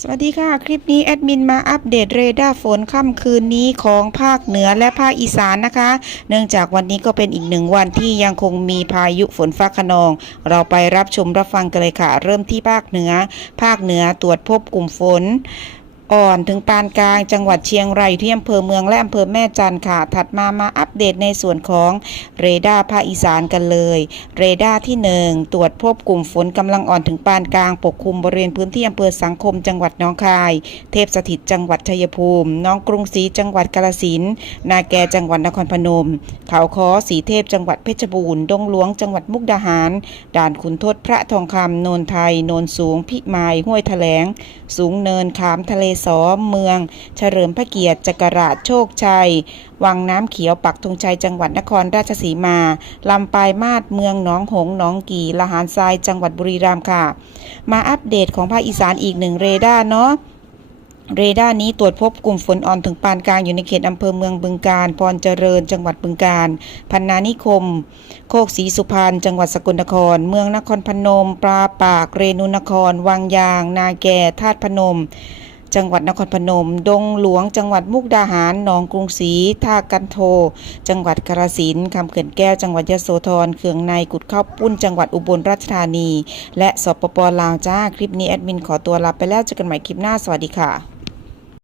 สวัสดีค่ะคลิปนี้แอดมินมาอัปเดตเรดาร์ฝนค่ำคืนนี้ของภาคเหนือและภาคอีสานนะคะเนื่องจากวันนี้ก็เป็นอีกหนึ่งวันที่ยังคงมีพายุฝนฟ้าคะนองเราไปรับชมรับฟังกันเลยค่ะเริ่มที่ภาคเหนือตรวจพบกลุ่มฝนอ่อนถึงปานกลางจังหวัดเชียงรายที่อำเภอเมืองและอำเภอแม่จันทร์ค่ะถัดมาอัปเดตในส่วนของเรดาร์ภาคอีสานกันเลยเรดาร์ที่1ตรวจพบกลุ่มฝนกำลังอ่อนถึงปานกลางปกคลุมบริเวณพื้นที่อำเภอสังคมจังหวัดหนองคายเทพสถิตจังหวัดชัยภูมิน้องกรุงศรีจังหวัดกาฬสินธุ์นาแกจังหวัดนครพนมเขาค้อสีเทพจังหวัดเพชรบูรณ์ดงหลวงจังหวัดมุกดาหารด่านขุนทดพระทองคำโนนไทยโนนสูงพิมายห้วยแถลงสูงเนินขามทะเลสอเมืองเฉลิมพระเกียรติจักราชโชคชัยวังน้ำเขียวปักธงชัยจังหวัดนครราชสีมาลำปายมาศเมืองหนองหงส์หนองกี่ละหารทรายจังหวัดบุรีรัมย์ค่ะมาอัปเดตของภาคอีสานอีกหนึ่งเรดาร์เนาะเรดาร์นี้ตรวจพบกลุ่มฝนอ่อนถึงปานกลางอยู่ในเขตอำเภอเมืองบึงกาฬพรเจริญจังหวัดบึงกาฬพันนานิคมโคกศรีสุพรรณจังหวัดสกลนครเมืองนครพนมปราปากเรนูนครวังยางนาแก่ธาตุพนมจังหวัดนครพนมดงหลวงจังหวัดมุกดาหารหนองกรุงศรีท่ากันโทจังหวัดกาฬสินธุ์คำเขื่อนแก้วจังหวัดยโสธรเขื่องในกุดข้าวปุ้นจังหวัดอุบลราชธานีและสปป.ลาวจ้าคลิปนี้แอดมินขอตัวลาไปแล้วเจอกันใหม่คลิปหน้าสวัสดีค่ะ